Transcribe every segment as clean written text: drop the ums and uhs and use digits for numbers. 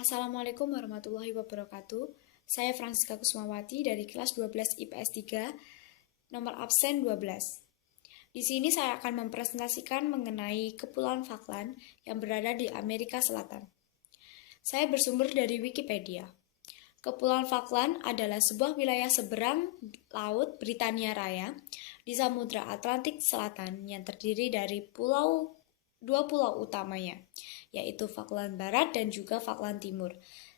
Assalamualaikum warahmatullahi wabarakatuh. Saya Francisca Kusmawati dari kelas 12 IPS 3, nomor absen 12. Di sini saya akan mempresentasikan mengenai Kepulauan Falkland yang berada di Amerika Selatan. Saya bersumber dari Wikipedia. Kepulauan Falkland adalah sebuah wilayah seberang laut Britania Raya di Samudra Atlantik Selatan yang terdiri dari dua pulau utamanya, yaitu Falkland Barat dan juga Falkland Timur,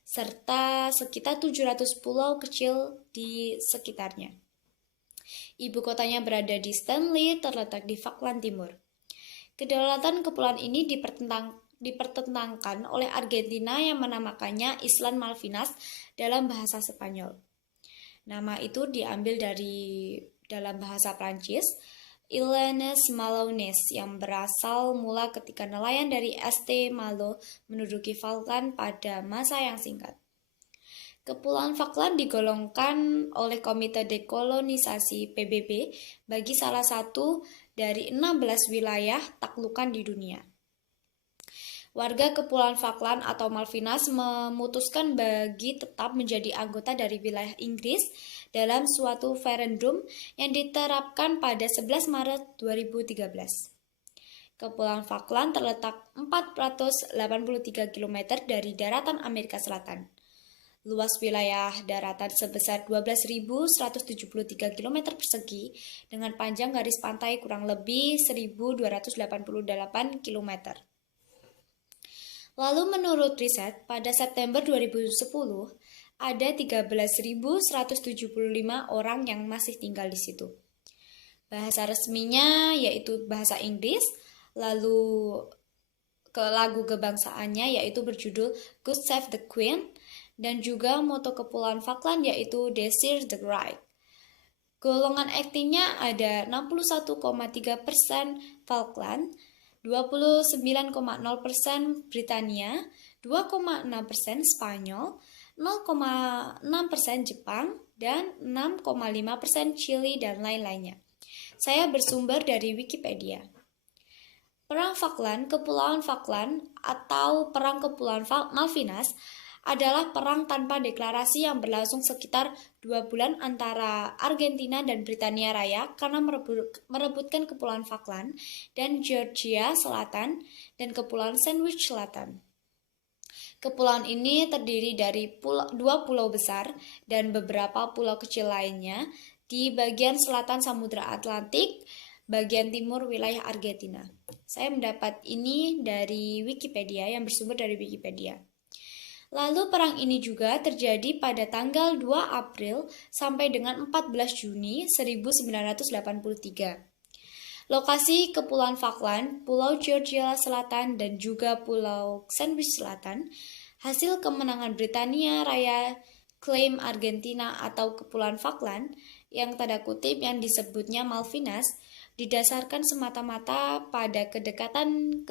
serta sekitar 700 pulau kecil di sekitarnya. Ibu kotanya berada di Stanley, terletak di Falkland Timur. Kedaulatan kepulauan ini dipertentangkan oleh Argentina yang menamakannya Island Malvinas dalam bahasa Spanyol. Nama itu diambil dalam bahasa Prancis, Îles Malouines, yang berasal mula ketika nelayan dari St. Malo menduduki Falkland pada masa yang singkat. Kepulauan Falkland digolongkan oleh Komite Dekolonisasi PBB bagi salah satu dari 16 wilayah taklukan di dunia. Warga Kepulauan Falkland atau Malvinas memutuskan bagi tetap menjadi anggota dari wilayah Inggris dalam suatu referendum yang diterapkan pada 11 Maret 2013. Kepulauan Falkland terletak 483 km dari daratan Amerika Selatan. Luas wilayah daratan sebesar 12.173 km persegi dengan panjang garis pantai kurang lebih 1.288 km. Lalu menurut riset, pada September 2010, ada 13.175 orang yang masih tinggal di situ. Bahasa resminya yaitu bahasa Inggris, lalu lagu kebangsaannya yaitu berjudul God Save the Queen, dan juga moto Kepulauan Falkland yaitu Desire the Right. Golongan etnisnya ada 61,3% Falkland, 29,0% Britania, 2,6% Spanyol, 0,6% Jepang, dan 6,5% Chili dan lain-lainnya. Saya bersumber dari Wikipedia. Perang Falkland, Kepulauan Falkland atau Perang Kepulauan Malvinas adalah perang tanpa deklarasi yang berlangsung sekitar 2 bulan antara Argentina dan Britania Raya karena merebutkan Kepulauan Falkland dan Georgia Selatan dan Kepulauan Sandwich Selatan. Kepulauan ini terdiri dari dua pulau besar dan beberapa pulau kecil lainnya di bagian selatan Samudra Atlantik, bagian timur wilayah Argentina. Saya mendapat ini dari Wikipedia yang bersumber dari Wikipedia. Lalu perang ini juga terjadi pada tanggal 2 April sampai dengan 14 Juni 1983. Lokasi Kepulauan Falkland, Pulau Georgia Selatan, dan juga Pulau Sandwich Selatan, hasil kemenangan Britania Raya klaim Argentina atau Kepulauan Falkland, yang tanda kutip yang disebutnya Malvinas, didasarkan semata-mata pada kedekatan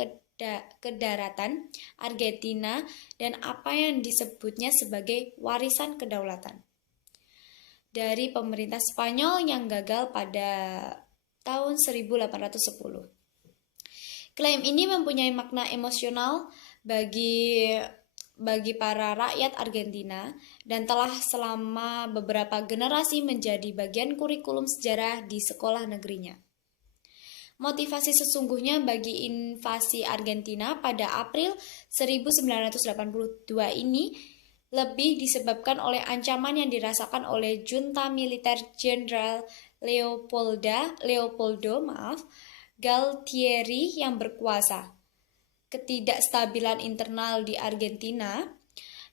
kedaratan Argentina dan apa yang disebutnya sebagai warisan kedaulatan dari pemerintah Spanyol yang gagal pada tahun 1810. Klaim ini mempunyai makna emosional bagi para rakyat Argentina dan telah selama beberapa generasi menjadi bagian kurikulum sejarah di sekolah negerinya. Motivasi sesungguhnya bagi invasi Argentina pada April 1982 ini lebih disebabkan oleh ancaman yang dirasakan oleh junta militer Jenderal Leopoldo Galtieri yang berkuasa, ketidakstabilan internal di Argentina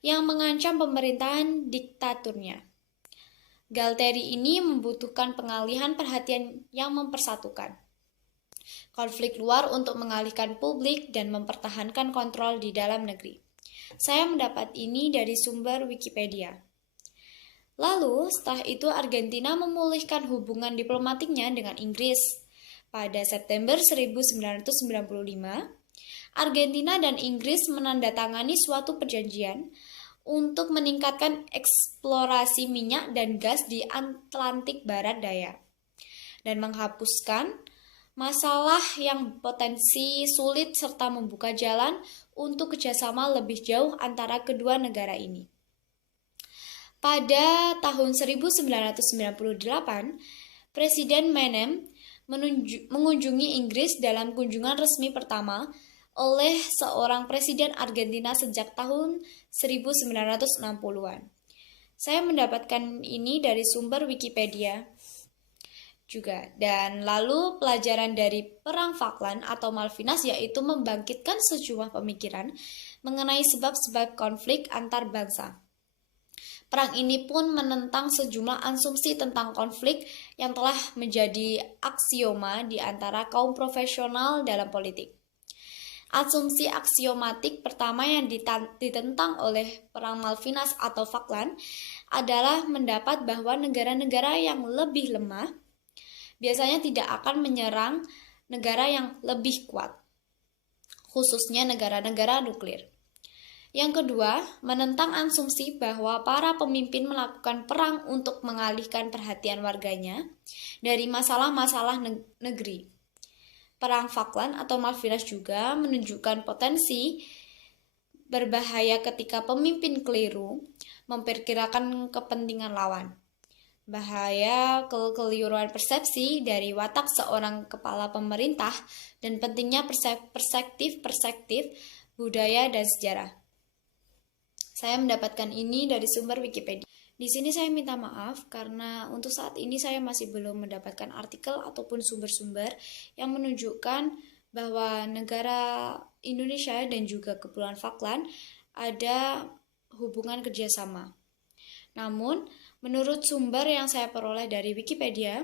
yang mengancam pemerintahan diktaturnya. Galtieri ini membutuhkan pengalihan perhatian yang mempersatukan konflik luar untuk mengalihkan publik dan mempertahankan kontrol di dalam negeri. Saya mendapat ini dari sumber Wikipedia. Lalu, setelah itu Argentina memulihkan hubungan diplomatiknya dengan Inggris. Pada September 1995, Argentina dan Inggris menandatangani suatu perjanjian untuk meningkatkan eksplorasi minyak dan gas di Atlantik Barat Daya dan menghapuskan masalah yang potensi sulit serta membuka jalan untuk kerjasama lebih jauh antara kedua negara ini. Pada tahun 1998, Presiden Menem mengunjungi Inggris dalam kunjungan resmi pertama oleh seorang presiden Argentina sejak tahun 1960-an. Saya mendapatkan ini dari sumber Wikipedia juga. Dan lalu pelajaran dari Perang Falkland atau Malvinas yaitu membangkitkan sejumlah pemikiran mengenai sebab-sebab konflik antar bangsa. Perang ini pun menentang sejumlah asumsi tentang konflik yang telah menjadi aksioma di antara kaum profesional dalam politik. Asumsi aksiomatik pertama yang ditentang oleh Perang Malvinas atau Falkland adalah mendapat bahwa negara-negara yang lebih lemah biasanya tidak akan menyerang negara yang lebih kuat, khususnya negara-negara nuklir. Yang kedua, menentang asumsi bahwa para pemimpin melakukan perang untuk mengalihkan perhatian warganya dari masalah-masalah negeri. Perang Falkland atau Malvinas juga menunjukkan potensi berbahaya ketika pemimpin keliru memperkirakan kepentingan lawan. Bahaya kekeliruan persepsi dari watak seorang kepala pemerintah dan pentingnya perspektif budaya dan sejarah. Saya mendapatkan ini dari sumber Wikipedia. Di sini saya minta maaf karena untuk saat ini saya masih belum mendapatkan artikel ataupun sumber-sumber yang menunjukkan bahwa negara Indonesia dan juga Kepulauan Falkland ada hubungan kerjasama. Namun, menurut sumber yang saya peroleh dari Wikipedia,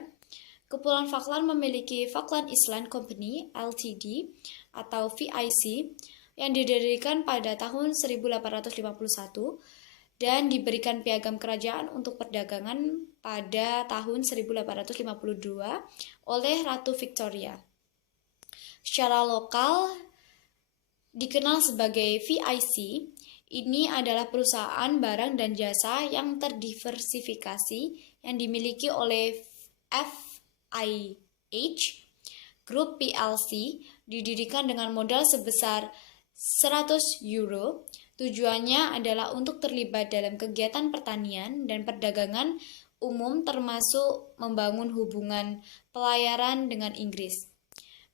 Kepulauan Falkland memiliki Falkland Island Company Ltd atau VIC yang didirikan pada tahun 1851 dan diberikan piagam kerajaan untuk perdagangan pada tahun 1852 oleh Ratu Victoria. Secara lokal dikenal sebagai VIC, ini adalah perusahaan barang dan jasa yang terdiversifikasi yang dimiliki oleh FIH Group PLC, didirikan dengan modal sebesar €100. Tujuannya adalah untuk terlibat dalam kegiatan pertanian dan perdagangan umum termasuk membangun hubungan pelayaran dengan Inggris.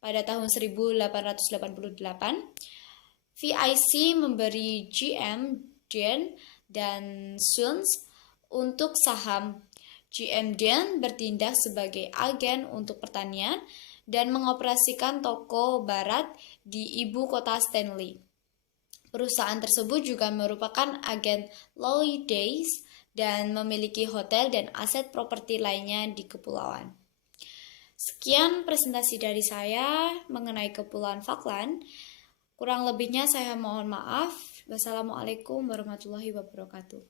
Pada tahun 1888, VIC memberi GM, Dean, dan Sons untuk saham. GM Dean bertindak sebagai agen untuk pertanian dan mengoperasikan toko barat di ibu kota Stanley. Perusahaan tersebut juga merupakan agen Lloyds dan memiliki hotel dan aset properti lainnya di kepulauan. Sekian presentasi dari saya mengenai Kepulauan Falkland. Kurang lebihnya saya mohon maaf. Wassalamualaikum warahmatullahi wabarakatuh.